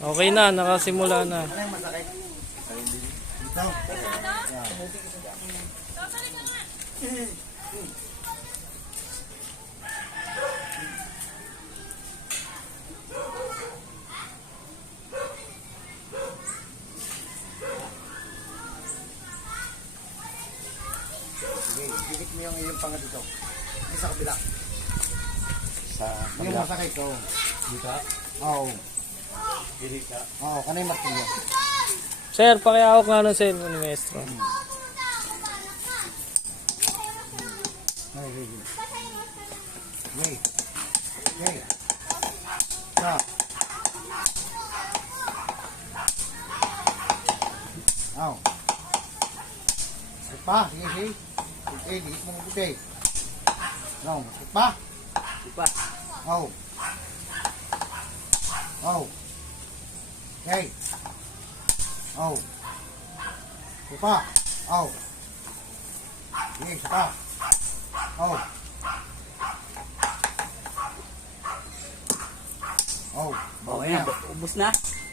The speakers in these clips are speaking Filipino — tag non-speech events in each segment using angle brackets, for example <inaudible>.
Okay na, nakasimula na. Yung dikit mo yung iyong panga dito. Sa kabila. Sa Yung kabila. masakit ko. Dito. Oo. Dito. Oo, kanay martilyo. Sir, pakiawak nga ng cellphone ni Maestro. Ay, wait, wait. Wait. Stop. Aw. Sakit pa. Sige, sige. Okay, dikit mo mabuti. Aw, sakit pa. Pa. Aw. Aw. Okay. Aw. Sakit pa. Aw. Sige, sakit pa. Aw. Oh, baon Okay na. na. Ubus na.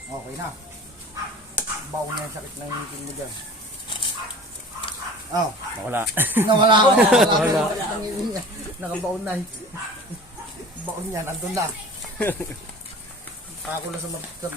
Okay na. Baon na yung sakit na yung ngipin mo dyan. Oh, Wala. nawala ako. Nawala. Wala. <laughs> Nawala. Nakabaon na. Baon niya, nandun na. <laughs> Ako na sa, sa